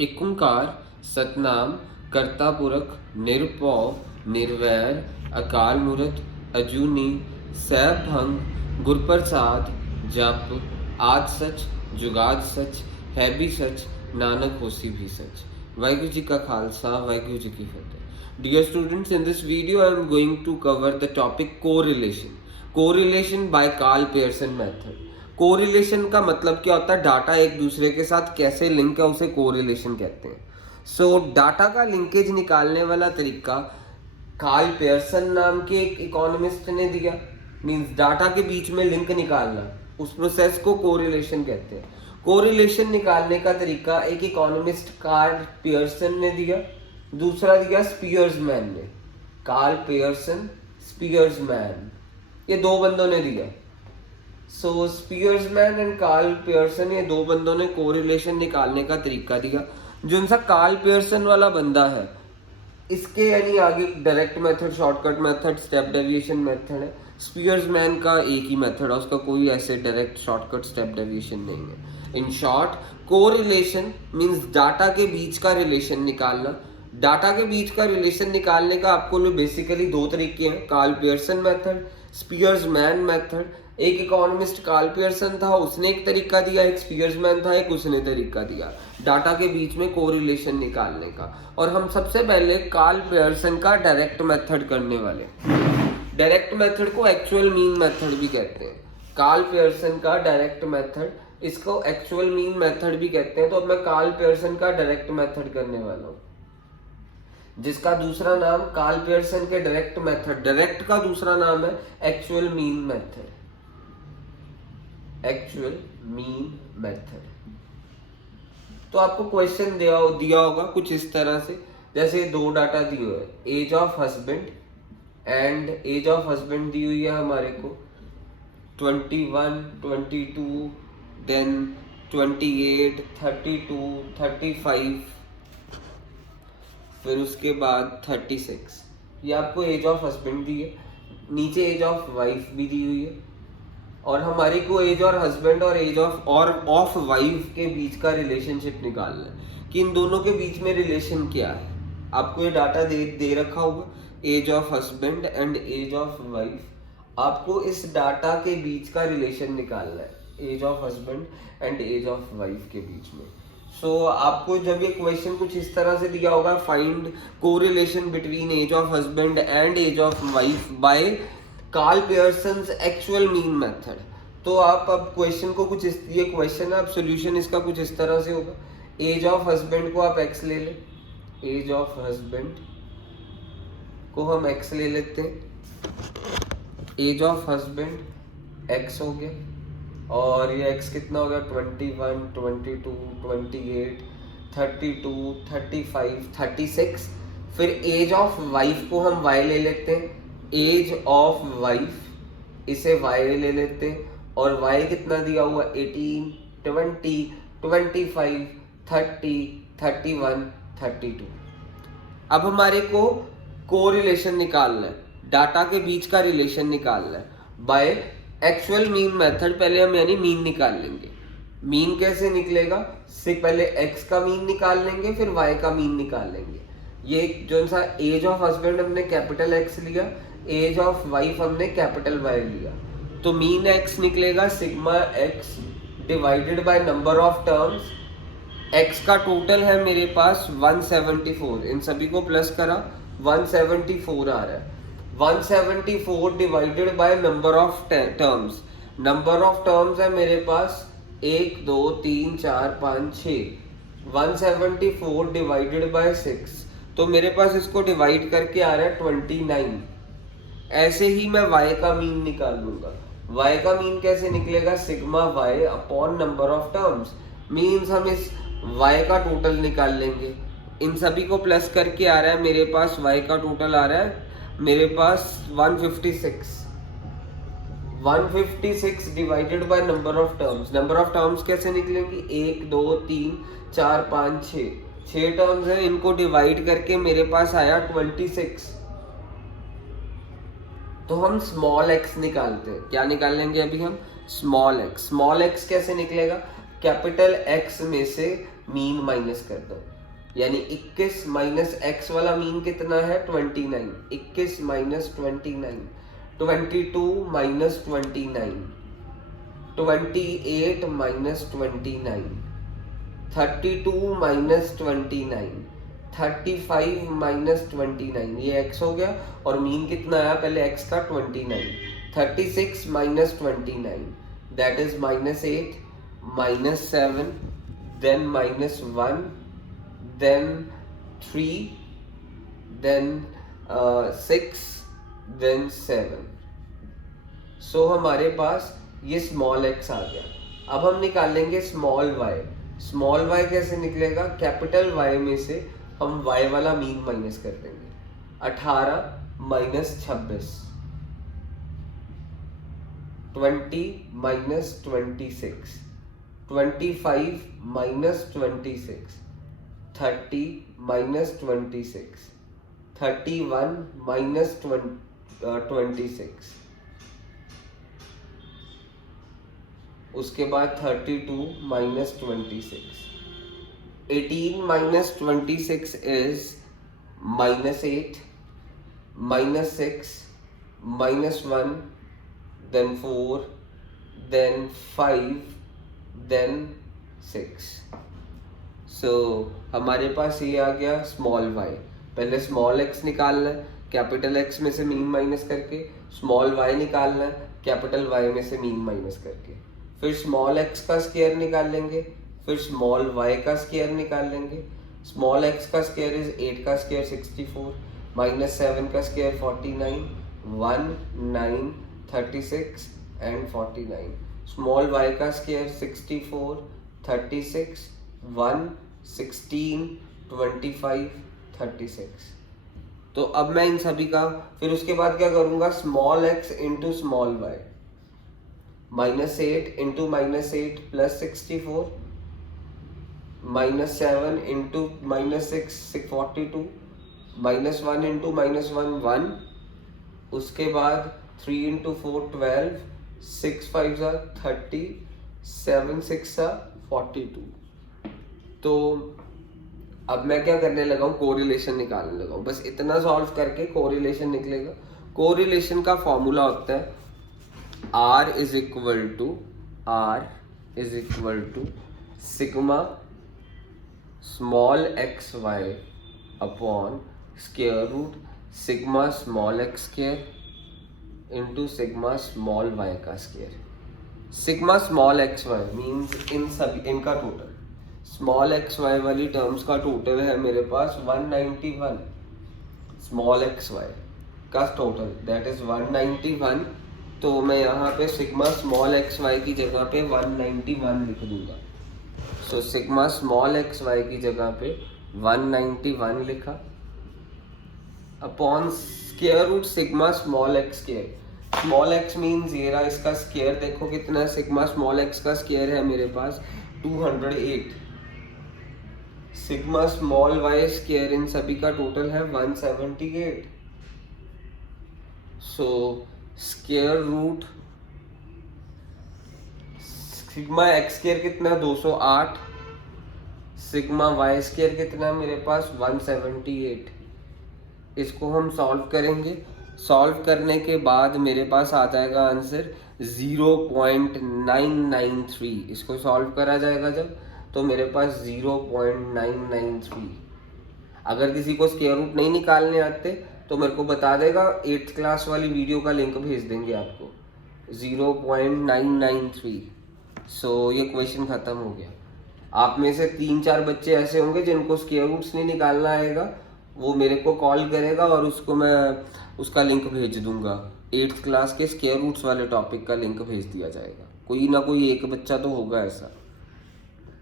एक ओंकार सतनाम करता पुरख निरभौ निर्वैर अकाल मूरत अजूनी सैभंग गुरप्रसाद जप आद सच जुगाद सच है भी सच नानक होसी भी सच। वाहिगुरु जी का खालसा वाहिगुरु जी की फतेह। Dear students, in this video I am going to cover the topic correlation. Correlation by Karl Pearson method. Correlation का मतलब क्या होता है? डाटा एक दूसरे के साथ कैसे लिंक है उसे कोरिलेशन कहते हैं। सो डाटा का लिंकेज निकालने वाला तरीका कार्ल पियर्सन नाम के एक इकोनॉमिस्ट ने दिया। मींस डाटा के बीच में लिंक निकालना, उस प्रोसेस को कोरिलेशन कहते हैं। कोरिलेशन निकालने का तरीका एक इकोनॉमिस्ट कार्ल पियर्सन ने दिया, दूसरा दिया स्पीयर्समैन ने। कार्ल पियर्सन, स्पीयर्समैन, ये दो बंदों ने दिया। सो स्पीयर्समैन एंड कार्ल पियर्सन, ये दो बंदों ने कोरिलेशन निकालने का तरीका दिया। जो इनसा कार्ल पियर्सन वाला बंदा है, इसके यानी आगे direct method, shortcut method, step deviation method है। स्पीयर्समैन का एक ही मेथड है, उसका कोई ऐसे डायरेक्ट शॉर्टकट स्टेप डेविएशन नहीं है। In short, correlation means data के बीच का रिलेशन निकालना। डाटा के बीच का रिलेशन निकालने का आपको बेसिकली दो तरीके हैं, कार्ल पियर्सन मेथड, स्पीयर्समैन मेथड। एक इकोनॉमिस्ट कार्ल पियर्सन था, उसने एक तरीका दिया, एक स्पीयर्समैन था, एक उसने तरीका दिया डाटा के बीच में कोरिलेशन निकालने का। और हम सबसे पहले कार्ल पियर्सन का डायरेक्ट मेथड करने वाले। डायरेक्ट मेथड को एक्चुअल मीन मेथड भी कहते हैं। कार्ल पियर्सन का डायरेक्ट मेथड, इसको एक्चुअल मीन मेथड भी कहते हैं। तो अब मैं कार्ल पियर्सन का डायरेक्ट मेथड करने वाला हूँ, जिसका दूसरा नाम कार्ल पियर्सन के डायरेक्ट मेथड, डायरेक्ट का दूसरा नाम है actual mean method. Actual mean method. तो आपको क्वेश्चन दिया होगा कुछ इस तरह से, जैसे दो डाटा दिए हुए हैं, age of husband and age of husband दी हुई है हमारे को 21, 22, देन 28, 32, 35, फिर उसके बाद 36। ये आपको एज ऑफ हस्बैंड दी है। नीचे एज ऑफ वाइफ भी दी हुई है। और हमारे को एज और हस्बैंड और एज ऑफ वाइफ के बीच का रिलेशनशिप निकालना है कि इन दोनों के बीच में रिलेशन क्या है। आपको ये डाटा दे रखा होगा, age of husband and age of wife. आपको इस डाटा के बीच का रिलेशन निकालना है, age of husband and age of wife के बीच में। सो आपको जब ये क्वेश्चन कुछ इस तरह से दिया होगा, find correlation between age of husband and age of wife by Karl Pearson's actual mean method, तो आप अब क्वेश्चन को कुछ ये क्वेश्चन है, अब सॉल्यूशन इसका कुछ इस तरह से होगा। एज ऑफ हस्बैंड को आप एक्स ले लें, एज ऑफ हस्बैंड को हम एक्स ले लेते हैं। एज ऑफ हस्बैंड एक्स हो गया, और ये एक्स कितना हो गया 21, 22, 28, 32, 35, 36। फिर एज ऑफ वाइफ को हम वाई ले लेते हैं, एज ऑफ वाइफ, इसे वाई ले लेते हैं। और वाई कितना दिया हुआ 18, 20, 25, 30, 31, 32। अब हमारे को कोरिलेशन निकालना है, डाटा के बीच का रिलेशन निकालना है बाय एक्चुअल मीन मेथड। पहले हम यानी मीन निकाल लेंगे। मीन कैसे निकलेगा? से पहले एक्स का मीन निकाल लेंगे, फिर वाई का मीन निकाल लेंगे। ये जो सा एज ऑफ हस्बैंड हमने कैपिटल एक्स लिया, एज ऑफ वाइफ हमने कैपिटल वाई लिया, तो मीन एक्स निकलेगा sigma x divided by number of terms. X का टोटल है मेरे पास 174, इन सभी को प्लस करा 174 आ रहा है। 174 divided by number of terms. Number of terms है मेरे पास 1, 2, 3, 4, 5, 6। 174 डिवाइडेड बाय 6, तो मेरे पास इसको डिवाइड करके आ रहा है 29। ऐसे ही मैं y का मीन निकाल लूंगा। y का मीन कैसे निकलेगा? Sigma y upon number of terms. Means हम इस y का टोटल निकाल लेंगे। इन सभी को प्लस करके आ रहा है मेरे पास y का टोटल आ रहा है मेरे पास 156। 156 divided by number of terms. Number of terms कैसे निकलेंगी? 1, 2, 3, 4, 5, 6 टर्म्स है, इनको डिवाइड करके मेरे पास आया 26। तो हम स्मॉल एक्स निकालते हैं। क्या निकाल लेंगे अभी हम? Small x. स्मॉल एक्स कैसे निकलेगा? कैपिटल एक्स में से मीन माइनस कर दो, यानी 21 माइनस एक्स वाला मीन कितना है 29, 21 minus 29, 22 minus 29, 28 minus 29, 32 minus 29, 35 minus 29, ये x हो गया और मीन कितना आया पहले x का 29, 36 minus 29, that is minus 8, minus 7, then minus 1, then 3, then 6, then 7. So हमारे पास ये स्मॉल x आ गया। अब हम निकालेंगे स्मॉल y। स्मॉल y कैसे निकलेगा? कैपिटल Y में से हम y वाला मीन माइनस कर देंगे। 18 minus 26, 20 minus 26, 25 minus 26, 30 minus 26, 31 minus 26, उसके बाद 32 minus 26, 18 minus 26 is minus 8, minus 6, minus 1, then 4, then 5, then 6. So हमारे पास ये आ गया स्मॉल y। पहले स्मॉल x निकालना है कैपिटल x में से मीन माइनस करके, स्मॉल y निकालना है कैपिटल y में से मीन माइनस करके, फिर स्मॉल x का स्क्वायर निकाल लेंगे, फिर स्मॉल y का स्क्वायर निकाल लेंगे। स्मॉल x का स्क्वायर इज 8 का स्क्वायर 64, माइनस 7 का स्क्वायर 49, 1, 9, 36 एंड 49। स्मॉल y का स्क्वायर 64, 36, 1, 16, 25, 36। तो अब मैं इन सभी का फिर उसके बाद क्या करूंगा, small x into small y, minus 8 into minus 8 plus 64, minus 7 into minus 6 42, minus 1 into minus 1 1, उसके बाद 3 इंटू 4 12, 6 5 30, 7 6 42। तो अब मैं क्या करने लगा हूँ, कोरिलेशन निकालने लगा हूँ। बस इतना सॉल्व करके कोरिलेशन निकलेगा। कोरिलेशन का फॉर्मूला होता है R is equal to sigma small x y upon square root sigma small x square into sigma small y का square. Sigma small x y means इनका टोटल, स्मॉल एक्स वाई वाली terms का total है मेरे पास 191, small x y का total that is 191। तो मैं यहाँ पे सिग्मा स्मॉल एक्स वाई की जगह पे 191 लिख दूंगा। So sigma small x y की जगह पे 191 लिखा upon square root sigma small x square. Small x means ये रहा, इसका स्क्वायर देखो कितना है, सिग्मा स्मॉल एक्स का स्क्वायर है मेरे पास 208, सिग्मा स्मॉल वाई स्क्वायर इन सभी का टोटल है 178। So square root sigma x square कितना 208, सिग्मा वाई स्क्वायर कितना मेरे पास 178। इसको हम सॉल्व करेंगे, सॉल्व करने के बाद मेरे पास आ जाएगा आंसर 0.993। इसको सॉल्व करा जाएगा जब, तो मेरे पास 0.993। अगर किसी को स्क्वायर रूट नहीं निकालने आते तो मेरे को बता देगा, 8th क्लास वाली वीडियो का लिंक भेज देंगे आपको। 0.993। सो ये क्वेश्चन खत्म हो गया। आप में से 3-4 बच्चे ऐसे होंगे जिनको स्क्वायर रूट्स नहीं निकालना आएगा, वो मेरे को कॉल करेगा और उसको मैं उसका लिंक भेज दूंगा। 8th क्लास के स्क्वायर रूट्स वाले टॉपिक का लिंक भेज दिया जाएगा। कोई ना कोई एक बच्चा तो होगा ऐसा।